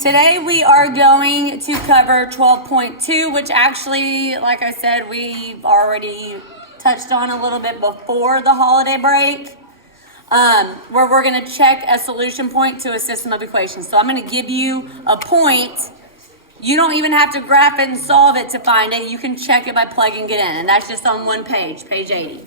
Today we are going to cover 12.2, which actually, like I said, we've already touched on a little bit before the holiday break, where we're going to check a solution point to a system of equations. So I'm going to give you a point. You don't even have to graph it and solve it to find it. You can check it by plugging it in, and that's just on one page, page 80.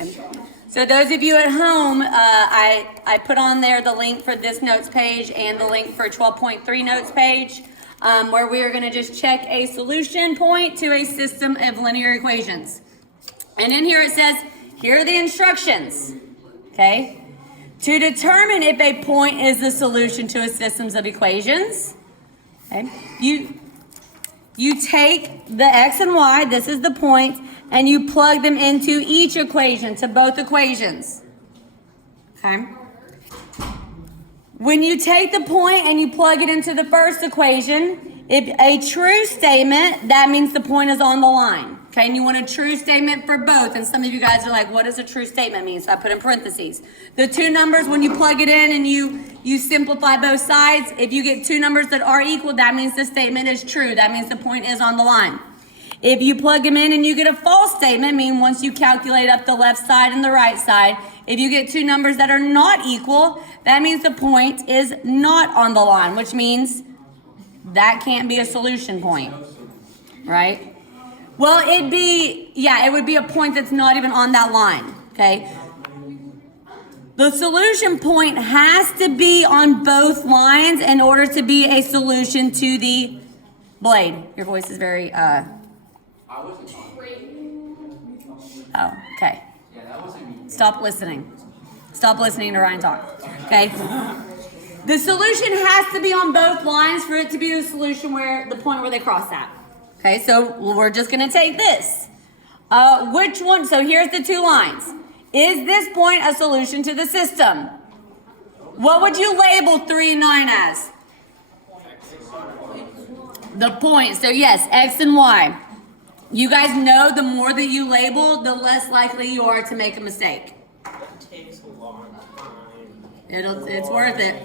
Okay. So those of you at home, I put on there the link for this notes page and the link for 12.3 notes page, where we are going to just check a solution point to a system of linear equations. And in here it says, here are the instructions, okay? To determine if a point is the solution to a system of equations, okay, you take the x and y, this is the point, and you plug them into each equation, to both equations, okay? When you take the point and you plug it into the first equation, if a true statement, that means the point is on the line, okay? And you want a true statement for both, and some of you guys are like, what does a true statement mean? So I put in parentheses. The two numbers, when you plug it in and you simplify both sides, if you get two numbers that are equal, that means the statement is true. That means the point is on the line. If you plug them in and you get a false statement, meaning once you calculate up the left side and the right side, if you get two numbers that are not equal, that means the point is not on the line, which means that can't be a solution point, right? Well, it would be a point that's not even on that line, okay? The solution point has to be on both lines in order to be a solution to the blade. Your voice is very, Oh, okay. Stop listening. Stop listening to Ryan talk, okay? The solution has to be on both lines for it to be the solution where the point where they cross at. Okay, so we're just going to take this. Which one? So here's the two lines. Is this point a solution to the system? What would you label 3 and 9 as? The point. So yes, x and y. You guys know the more that you label, the less likely you are to make a mistake. It takes a long time. It's worth it.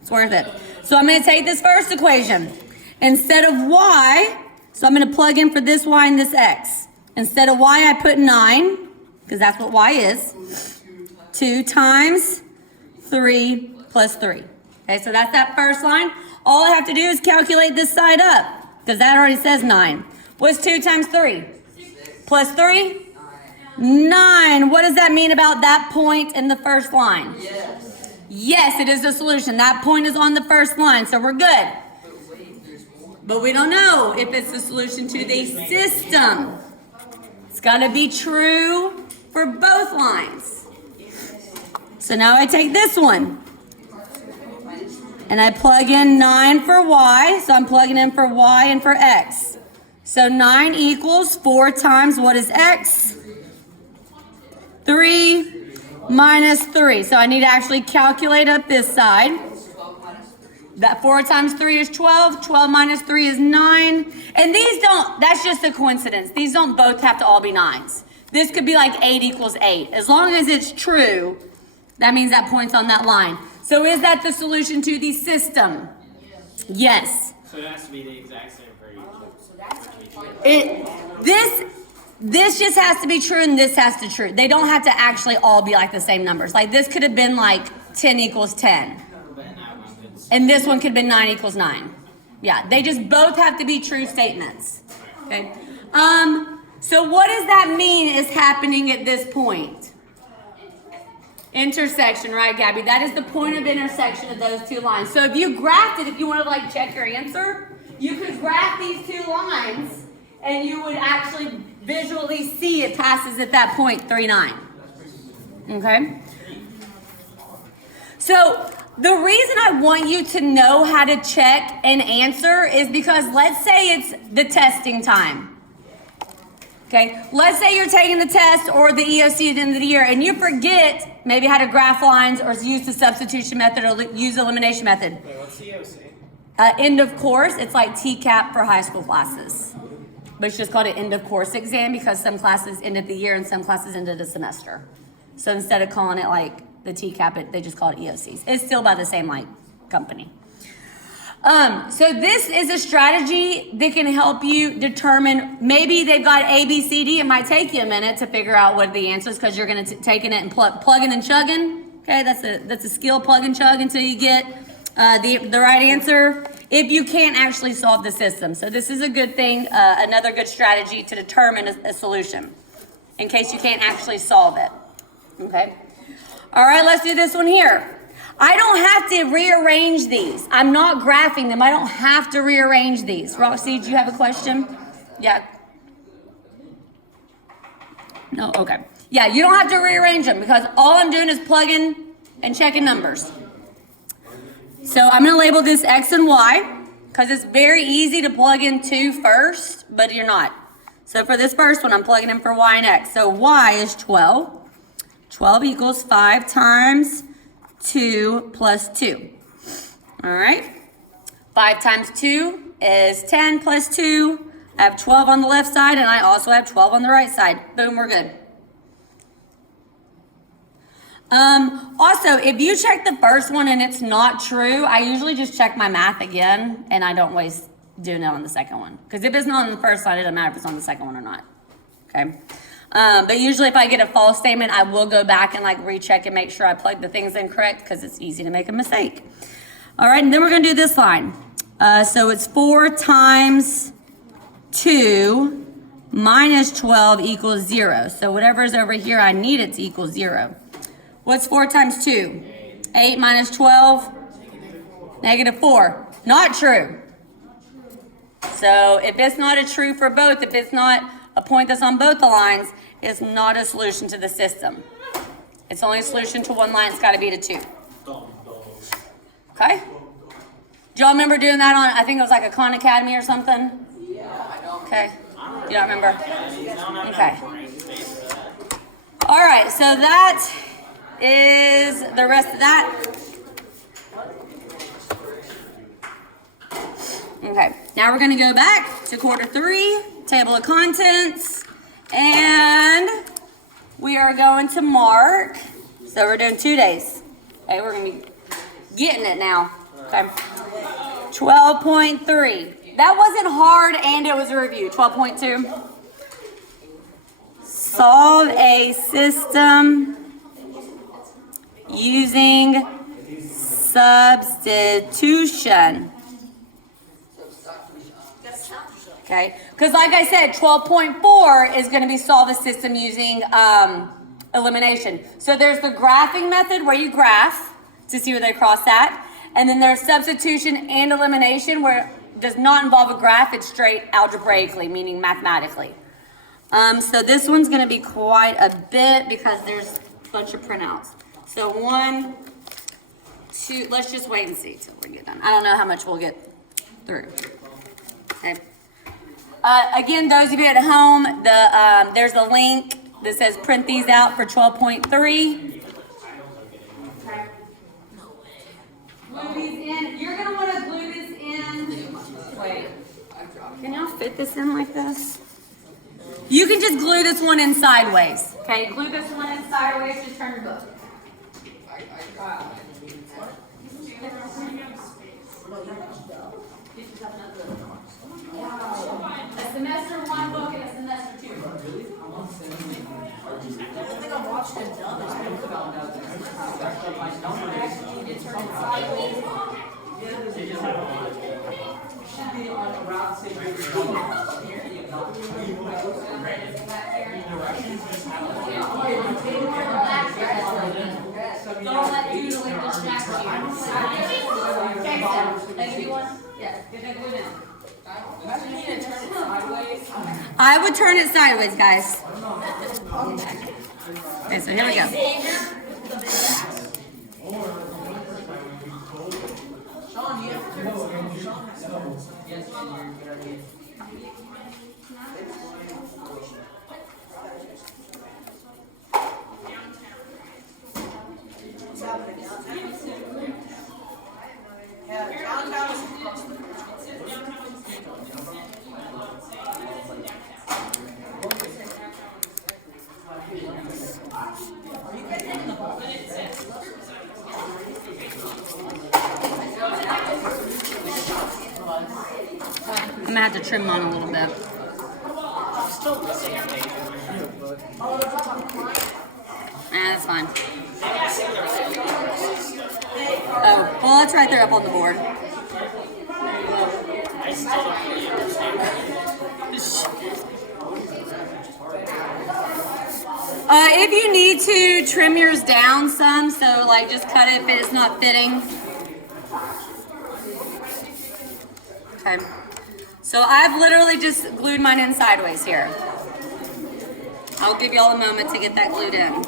It's worth it. So I'm going to take this first equation. Instead of y, so I'm going to plug in for this y and this x. Instead of y, I put 9, because that's what y is. 2 times 3 plus 3. Okay, so that's that first line. All I have to do is calculate this side up, because that already says 9. What's 2 times 3? 6. Plus 3? 9. What does that mean about that point in the first line? Yes. Yes, it is a solution. That point is on the first line, so we're good. But we don't know if it's the solution to the system. It's got to be true for both lines. So now I take this one. And I plug in 9 for y, so I'm plugging in for y and for x. So 9 equals 4 times what is x? 3 minus 3. So I need to actually calculate up this side. That 4 times 3 is 12. 12 minus 3 is 9. And these don't, that's just a coincidence. These don't both have to all be 9s. This could be like 8 equals 8. As long as it's true, that means that point's on that line. So is that the solution to the system? Yes. So it has to be the exact same for each. This just has to be true and this has to be true. They don't have to actually all be like the same numbers. Like this could have been like 10 equals 10. And this one could have been 9 equals 9. Yeah, they just both have to be true statements. Okay. So what does that mean is happening at this point? Intersection, right, Gabby? That is the point of intersection of those two lines. So if you graphed it, if you want to like check your answer, you could graph these two lines and you would actually visually see it passes at that point, 3, 9. Okay? So the reason I want you to know how to check an answer is because let's say it's the testing time. Okay, let's say you're taking the test or the EOC at the end of the year and you forget maybe how to graph lines or use the substitution method or use the elimination method. Wait, what's the EOC? End of course, it's like TCAP for high school classes. But it's just called an end of course exam because some classes ended the year and some classes ended the semester. So instead of calling it like the TCAP, they just call it EOCs. It's still by the same like company. So this is a strategy that can help you determine, maybe they've got A, B, C, D. It might take you a minute to figure out what the answer is because you're going to taking it and plugging and chugging. Okay, that's a skill, plug and chug until you get the right answer. If you can't actually solve the system. So this is a good thing, another good strategy to determine a solution in case you can't actually solve it. Okay. All right, let's do this one here. I don't have to rearrange these. I'm not graphing them. I don't have to rearrange these. Roxy, do you have a question? Yeah. No, okay. Yeah, you don't have to rearrange them because all I'm doing is plugging and checking numbers. So I'm going to label this X and Y because it's very easy to plug in 2 first, but you're not. So for this first one, I'm plugging in for Y and X. So Y is 12. 12 equals 5 times 2 plus 2. All right. 5 times 2 is 10 plus 2. I have 12 on the left side, and I also have 12 on the right side. Boom, we're good. Also, if you check the first one and it's not true, I usually just check my math again, and I don't waste doing it on the second one. Because if it's not on the first side, it doesn't matter if it's on the second one or not. Okay. But usually if I get a false statement, I will go back and like recheck and make sure I plug the things in correct because it's easy to make a mistake. All right, and then we're going to do this line. So it's 4 times 2 minus 12 equals 0. So whatever's over here, I need it to equal 0. What's 4 times 2? 8 minus 12? Negative 4. Not true. So if it's not a true for both, if it's not a point that's on both the lines, it's not a solution to the system. It's only a solution to one line. It's got to be to 2. Okay? Do y'all remember doing that on, I think it was like a Khan Academy or something? Yeah. Okay. You don't remember? Okay. All right, so that is the rest of that. Okay, now we're going to go back to quarter 3, table of contents, and we are going to mark. So we're doing 2 days. Okay, we're going to be getting it now. Okay, 12.3. That wasn't hard, and it was a review. 12.2. Solve a system using substitution. Okay, because like I said, 12.4 is going to be solve a system using elimination. So there's the graphing method where you graph to see where they cross at. And then there's substitution and elimination where it does not involve a graph, it's straight algebraically, meaning mathematically. So this one's going to be quite a bit because there's a bunch of printouts. So 1, 2, let's just wait and see till we get done. I don't know how much we'll get through. Okay. Again, those of you at home, there's a link that says print these out for 12.3. Glue these in. You're going to want to glue this in. Wait. Can y'all fit this in like this? You can just glue this one in sideways. Okay, glue this one in sideways. Just turn your book. A semester 1 book and a semester 2 book. I think I'm watching it done. You turn it sideways. Should be on around the same Don't let doodling distract you. Okay, so, that give you one? Yeah, get that glue down. I would turn it sideways, guys. Okay, so here we go. Sean, you have to turn it. Yes, gonna have to trim mine a little bit. Still missing a page in my notebook. That's fine. Maybe I see there's Oh, well, it's right there up on the board. I still don't really understand. If you need to, trim yours down some, so like just cut it if it's not fitting. Okay. So I've literally just glued mine in sideways here. I'll give y'all a moment to get that glued in.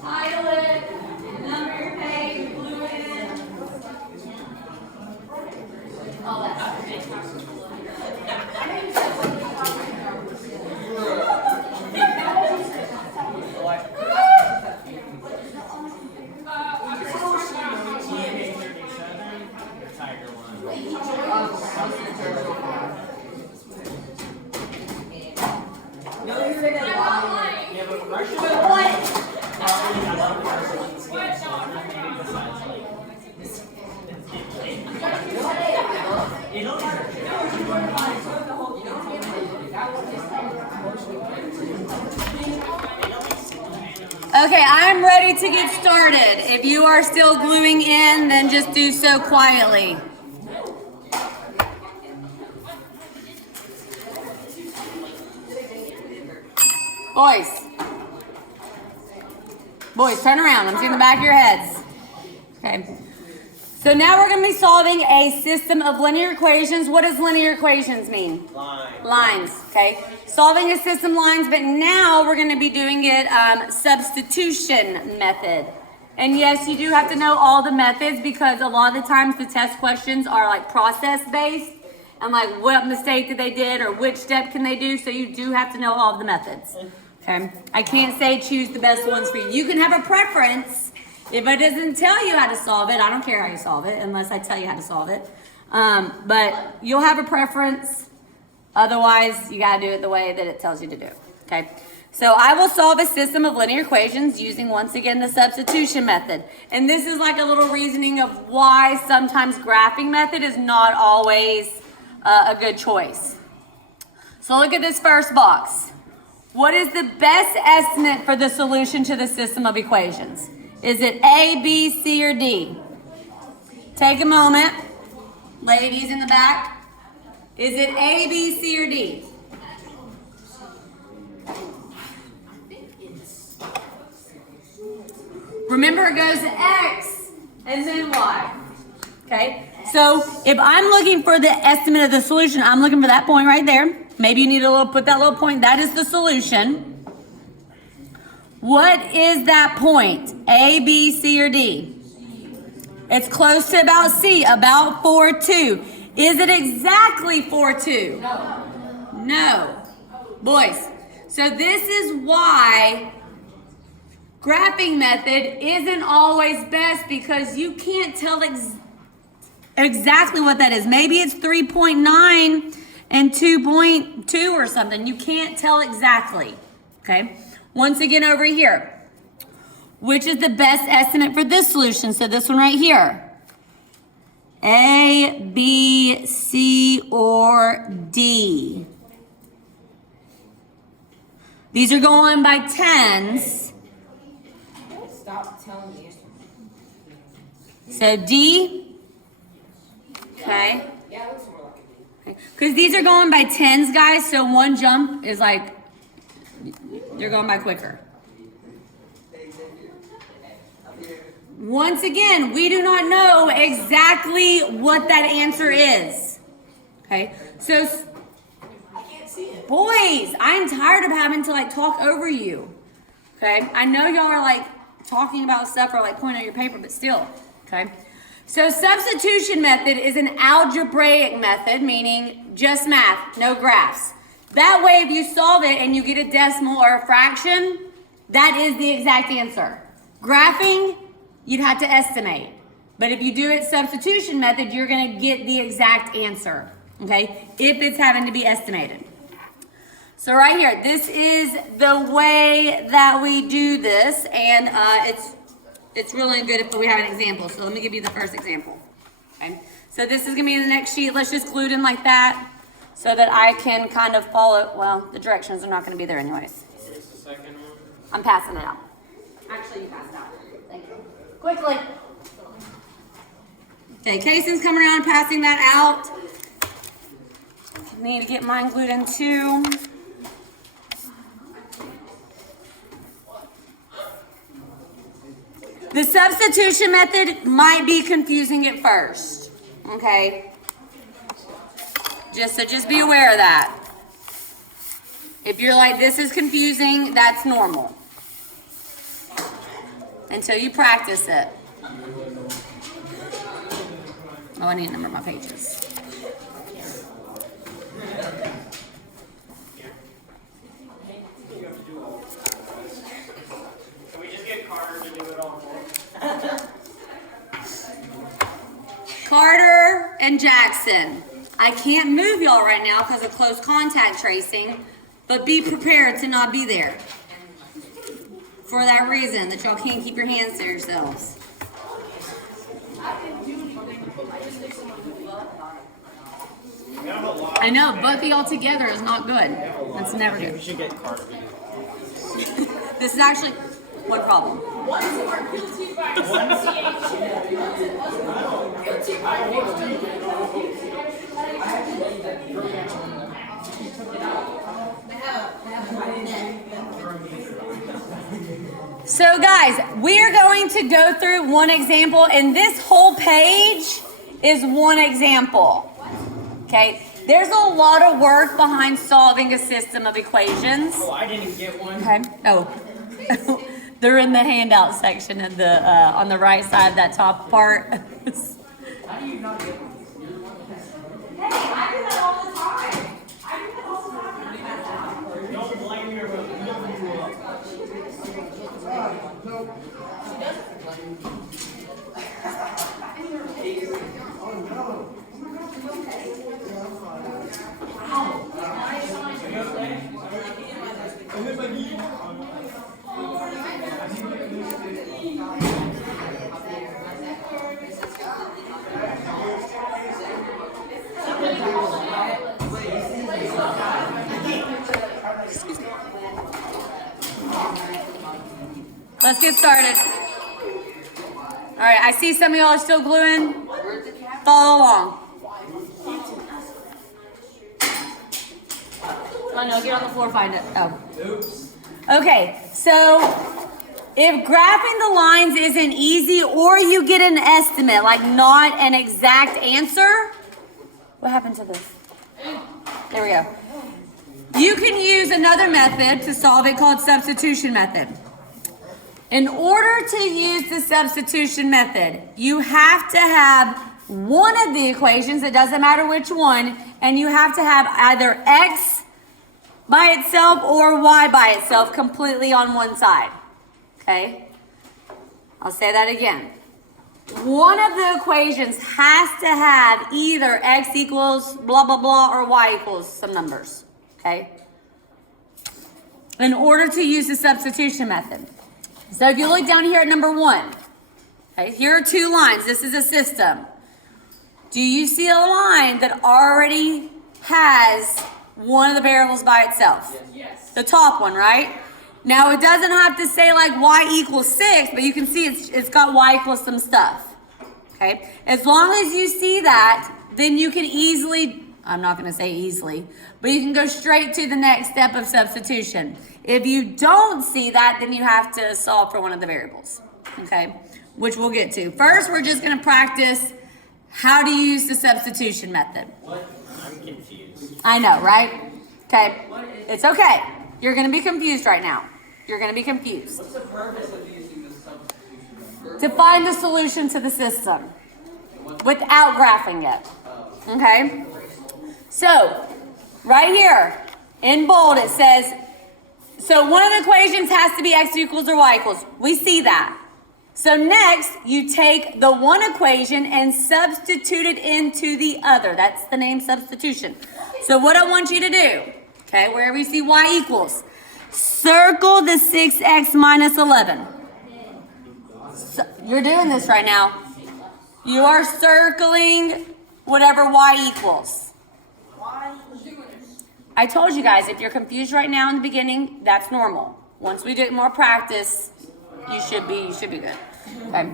Title it, number your page, glue it in. All that stuff. Okay, I'm ready to get started. If you are still gluing in, then just do so quietly. Boys, turn around. I'm seeing the back of your heads. Okay. So now we're going to be solving a system of linear equations. What does linear equations mean? Lines. Okay. Solving a system lines, but now we're going to be doing it substitution method. And yes, you do have to know all the methods because a lot of the times the test questions are like process based and like what mistake did they did or which step can they do. So you do have to know all of the methods. Okay. I can't say choose the best ones for you. You can have a preference. If it doesn't tell you how to solve it, I don't care how you solve it unless I tell you how to solve it. But you'll have a preference. Otherwise, you got to do it the way that it tells you to do. Okay. So I will solve a system of linear equations using, once again, the substitution method. And this is like a little reasoning of why sometimes graphing method is not always a good choice. So look at this first box. What is the best estimate for the solution to the system of equations? Is it A, B, C, or D? Take a moment. Ladies in the back. Is it A, B, C, or D? Remember, it goes X and then Y. Okay? So if I'm looking for the estimate of the solution, I'm looking for that point right there. Maybe you need to put that little point. That is the solution. What is that point? A, B, C, or D? It's close to about C, about 4-2. Is it exactly 4-2? No. No. Boys, so this is why graphing method isn't always best because you can't tell exactly what that is. Maybe it's 3.9 and 2.2 or something. You can't tell exactly, okay? Once again over here, which is the best estimate for this solution? So this one right here. A, B, C, or D. These are going by tens. Stop telling me. So D. Okay. Yeah, it looks more like a D. Because these are going by tens, guys. So one jump is like, you're going by quicker. Once again, we do not know exactly what that answer is. Okay, so I can't see it. boys, I'm tired of having to like talk over you. Okay, I know y'all are like talking about stuff or like pointing at your paper, but still. Okay, so substitution method is an algebraic method, meaning just math, no graphs. That way, if you solve it and you get a decimal or a fraction, that is the exact answer. Graphing, you'd have to estimate. But if you do it substitution method, you're going to get the exact answer, okay, if it's having to be estimated. So right here, this is the way that we do this, and it's really good if we have an example. So let me give you the first example. Okay. So this is gonna be the next sheet. Let's just glue it in like that so that I can kind of follow. Well, the directions are not gonna be there anyways. Where's the second one? I'm passing it out. Actually, you pass it out. Thank you. Quickly. Okay, Cason's coming around passing that out. Need to get mine glued in too. The substitution method might be confusing at first, okay? Just be aware of that. If you're like, this is confusing, that's normal. Until you practice it. Oh, I need to number my pages. Can we just get Carter to do it all for us? Carter and Jackson. I can't move y'all right now because of close contact tracing, but be prepared to not be there. For that reason, that y'all can't keep your hands to yourselves. I know, both of y'all together is not good. That's never We good. should get Carter to do it. This is actually one problem. One more guilty by association. Guilty by So guys, we are going to go through one example, and this whole page is one example. Okay, there's a lot of work behind solving a system of equations. Oh, I didn't get one. Okay. Oh, they're in the handout section of the on the right side of that top part. How do you not get one? Hey, I do that all the time. I do that all the time. Don't blame your mother. Let's get started. All right, I see some of y'all are still gluing. Follow along. Oh no, get on the floor, find it. Oh. Oops. Okay, so if graphing the lines isn't easy or you get an estimate, like not an exact answer, what happened to this? There we go. You can use another method to solve it called substitution method. In order to use the substitution method, you have to have one of the equations, it doesn't matter which one, and you have to have either x by itself or y by itself completely on one side. Okay? I'll say that again. One of the equations has to have either x equals blah, blah, blah, or y equals some numbers. Okay? In order to use the substitution method. So if you look down here at number 1, okay, here are 2 lines. This is a system. Do you see a line that already has one of the variables by itself? Yes. The top one, right? Now it doesn't have to say like y equals 6, but you can see it's got y equals some stuff. Okay? As long as you see that, then you can easily, I'm not going to say easily, but you can go straight to the next step of substitution. If you don't see that, then you have to solve for one of the variables, okay? Which we'll get to. First, we're just going to practice how to use the substitution method. What? I'm confused. I know, right? Okay, it's okay. You're going to be confused right now. You're going to be confused. What's the purpose of using this substitution method? To find the solution to the system without graphing it, okay? So, right here, in bold, it says, so one of the equations has to be x equals or y equals. We see that. So next, you take the one equation and substitute it into the other. That's the name substitution. So what I want you to do, okay, wherever you see y equals, circle the 6x minus 11. So, you're doing this right now. You are circling whatever y equals. Why? I told you guys, if you're confused right now in the beginning, that's normal. Once we get more practice, you should be good. Okay.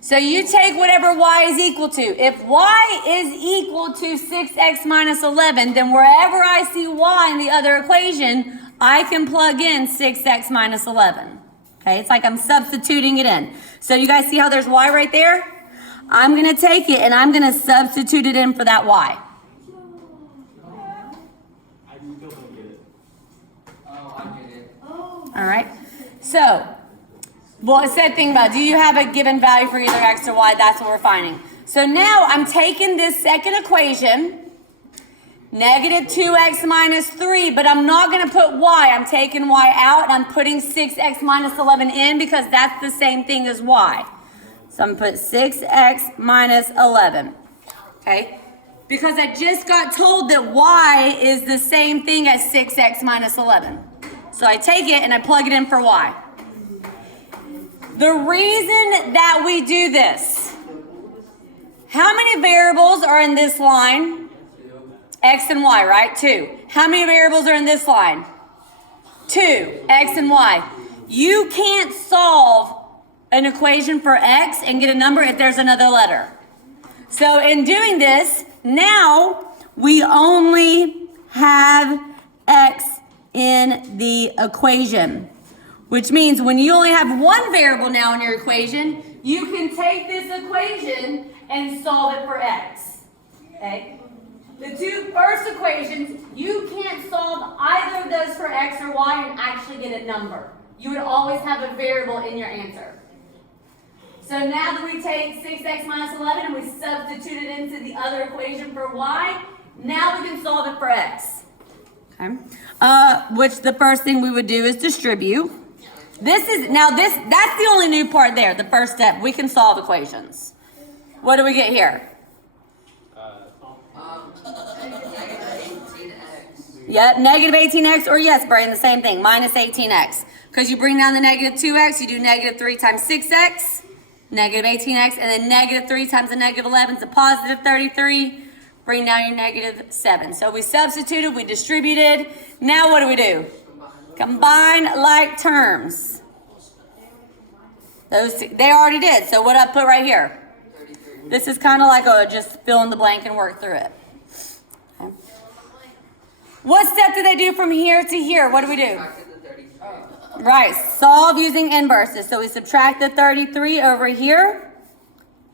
So you take whatever y is equal to. If y is equal to 6x minus 11, then wherever I see y in the other equation, I can plug in 6x minus 11. Okay, it's like I'm substituting it in. So you guys see how there's y right there? I'm going to take it and I'm going to substitute it in for that y. All right. So, well, it said thing about, do you have a given value for either x or y? That's what we're finding. So now I'm taking this second equation, negative 2x minus 3, but I'm not going to put y. I'm taking y out, and I'm putting 6x minus 11 in because that's the same thing as y. So I'm going to put 6x minus 11, okay? Because I just got told that y is the same thing as 6x minus 11. So I take it and I plug it in for y. The reason that we do this, how many variables are in this line? X and y, right? 2. How many variables are in this line? 2, x and y. You can't solve an equation for x and get a number if there's another letter. So in doing this, now we only have x in the equation, which means when you only have one variable now in your equation, you can take this equation and solve it for x, okay? The two first equations, you can't solve either of those for x or y and actually get a number. You would always have a variable in your answer. So now that we take 6x minus 11 and we substitute it into the other equation for y, now we can solve it for x. Okay. Which the first thing we would do is distribute. That's the only new part there, the first step. We can solve equations. What do we get here? Yep, negative 18x, or yes, Brian, the same thing, minus 18x. Because you bring down the negative 2x, you do negative 3 times 6x, negative 18x, and then negative 3 times the negative 11 is a positive 33. Bring down your negative 7. So we substituted, we distributed. Now what do? Combine like terms. Those they already did. So what I put right here? This is kind of like just fill in the blank and work through it. Okay. What step do they do from here to here? What do we do? Right, solve using inverses. So we subtract the 33 over here.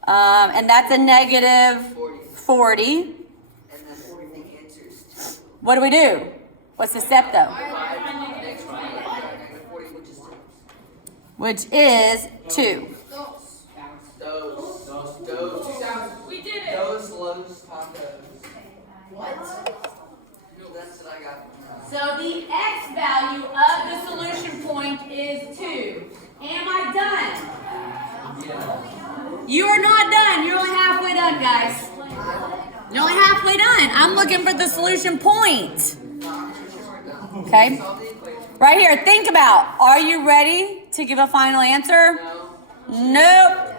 And that's a negative 40. What do? What's the step though? Which is 2. We did it. Those Lowe's tacos. What? That's what I got. So the x value of the solution point is 2. Am I done? You are not done. You're only halfway done, guys. You're only halfway done. I'm looking for the solution point. Okay? Right here, think about, are you ready to give a final answer? Nope.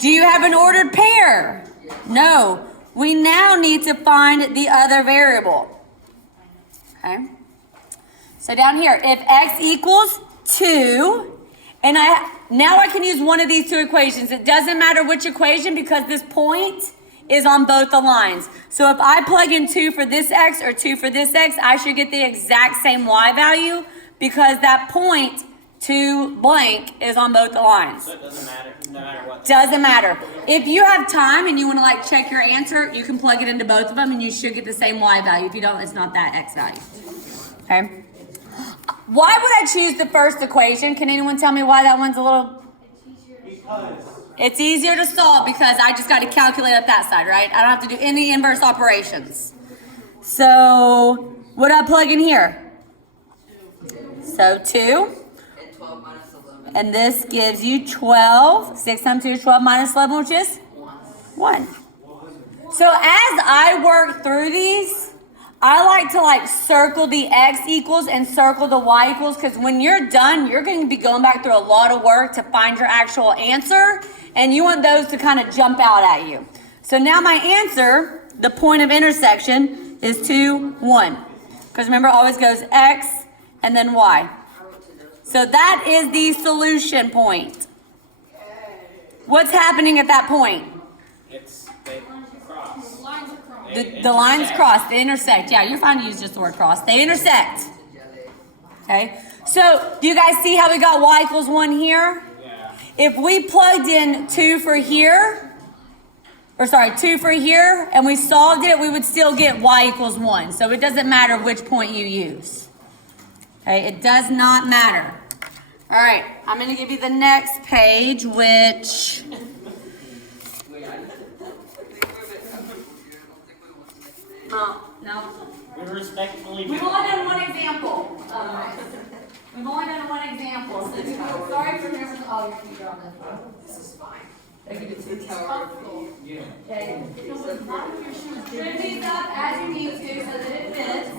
Do you have an ordered pair? No. We now need to find the other variable. Okay? So down here, if x equals 2, and now I can use one of these two equations. It doesn't matter which equation because this point is on both the lines. So if I plug in 2 for this x or 2 for this x, I should get the exact same y value because that point 2 blank is on both the lines. So it doesn't matter, no matter what. Doesn't matter. If you have time and you want to check your answer, you can plug it into both of them and you should get the same y value. If you don't, it's not that x value. Okay? Why would I choose the first equation? Can anyone tell me why that one's a little... It's easier to solve because I just got to calculate up that side, right? I don't have to do any inverse operations. So, what do I plug in here? So, 2. And 12 minus 11. And this gives you 12. 6 times 2 is 12 minus 11, which is 1. So, as I work through these, I like to like circle the x equals and circle the y equals, because when you're done, you're going to be going back through a lot of work to find your actual answer, and you want those to kind of jump out at you. So now my answer, the point of intersection, is 2, 1. Because remember, it always goes x and then y. So that is the solution point. What's happening at that point? It's they cross. The lines cross, they intersect. Yeah, you're fine to use just the word cross. They intersect. Okay, so do you guys see how we got y equals 1 here? Yeah. If we plugged in 2 for here, 2 for here, and we solved it, we would still get y equals 1. So it doesn't matter which point you use. Okay, it does not matter. All right, I'm going to give you the next page, which... No. We respectfully. We've only done one example. We've only done one example. So sorry for never. Oh, your feet are on this. This is fine. I give it to you. Yeah. Okay. Trim these up as you need to so that it fits.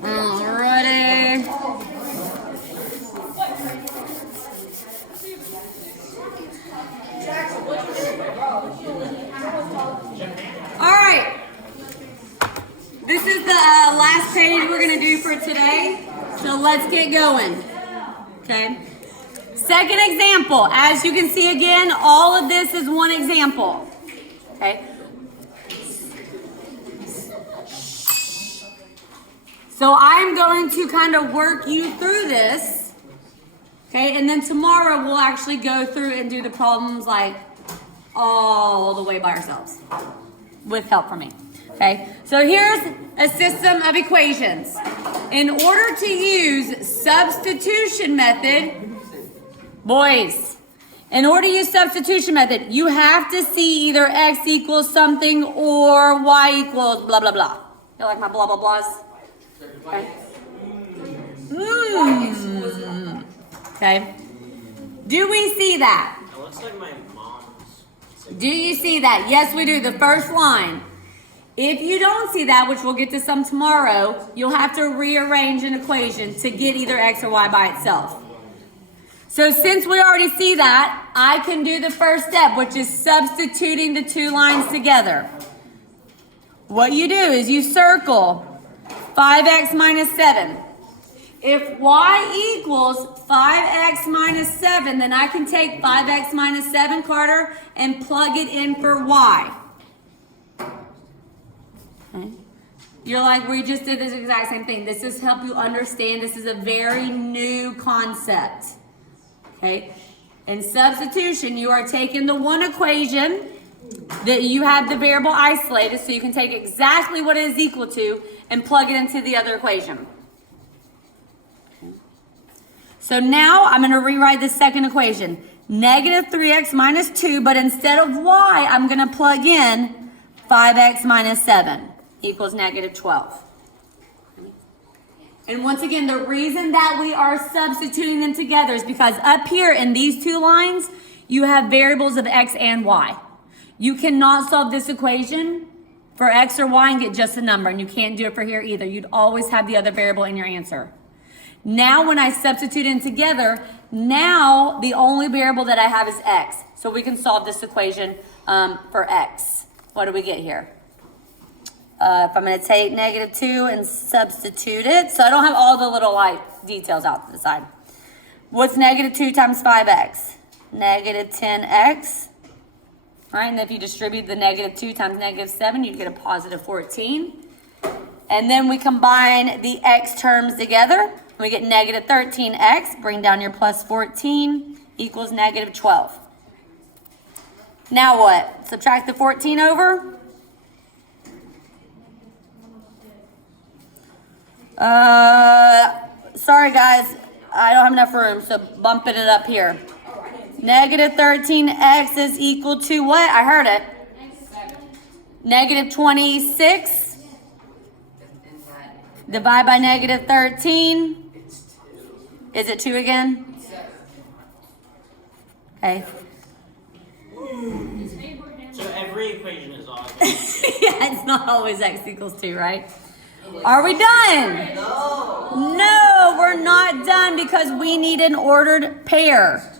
Alrighty. All right. This is the last page we're going to do for today. So let's get going. Okay. Second example. As you can see again, all of this is one example. Okay. So I'm going to kind of work you through this, okay? And then tomorrow we'll actually go through and do the problems like all the way by ourselves with help from me, okay? So here's a system of equations. In order to use substitution method, boys, in order to use substitution method, you have to see either x equals something or y equals blah, blah, blah. You like my blah, blah, blahs? Okay. Okay. Do we see that? It looks like my mom's. Do you see that? Yes, we do. The first line. If you don't see that, which we'll get to some tomorrow, you'll have to rearrange an equation to get either x or y by itself. So since we already see that, I can do the first step, which is substituting the two lines together. What you do is you circle 5x minus 7. If y equals 5x minus 7, then I can take 5x minus 7, Carter, and plug it in for y. Okay. You're like, we just did this exact same thing. This is help you understand this is a very new concept. Okay. In substitution, you are taking the one equation that you have the variable isolated, so you can take exactly what it is equal to and plug it into the other equation. Okay. So now I'm going to rewrite the second equation. Negative 3x minus 2, but instead of y, I'm going to plug in 5x minus 7 equals negative 12. And once again, the reason that we are substituting them together is because up here in these two lines, you have variables of x and y. You cannot solve this equation for x or y and get just a number, and you can't do it for here either. You'd always have the other variable in your answer. Now when I substitute in together, now the only variable that I have is x. So we can solve this equation for x. What do we get here? If I'm going to take negative 2 and substitute it, so I don't have all the little like details out to the side. What's negative 2 times 5x? negative 10x. All right, and if you distribute the negative 2 times negative 7, you'd get a positive 14. And then we combine the x terms together. We get negative 13x. Bring down your plus 14 equals negative 12. Now what? Subtract the 14 over. Sorry guys, I don't have enough room, so bumping it up here. Negative 13x is equal to what? I heard it. Negative 26. Divide by negative 13. Is it 2 again? Okay. So every equation is odd. Yeah, it's not always x equals 2, right? Are we done? No, we're not done because we need an ordered pair.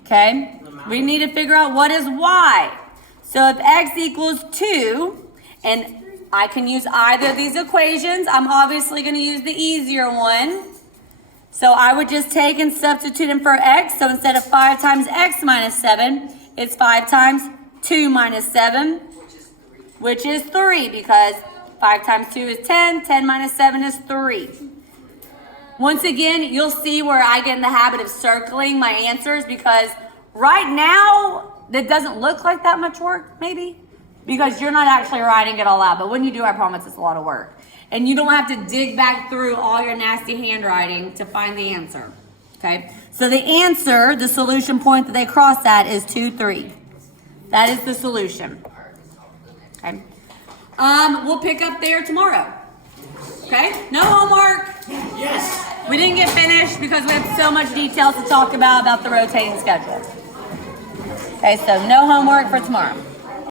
Okay? We need to figure out what is y. So if x equals 2, and I can use either of these equations, I'm obviously going to use the easier one. So I would just take and substitute in for x. So instead of 5 times x minus 7, it's 5 times 2 minus 7, which is 3, because 5 times 2 is 10, 10 minus 7 is 3. Once again, you'll see where I get in the habit of circling my answers, because right now, that doesn't look like that much work, maybe, because you're not actually writing it all out. But when you do, I promise it's a lot of work. And you don't have to dig back through all your nasty handwriting to find the answer, okay? So the answer, the solution point that they cross at is 2, 3. That is the solution, okay? We'll pick up there tomorrow. Okay? No homework. Yes. We didn't get finished because we have so much detail to talk about the rotating schedule. Okay, so no homework for tomorrow.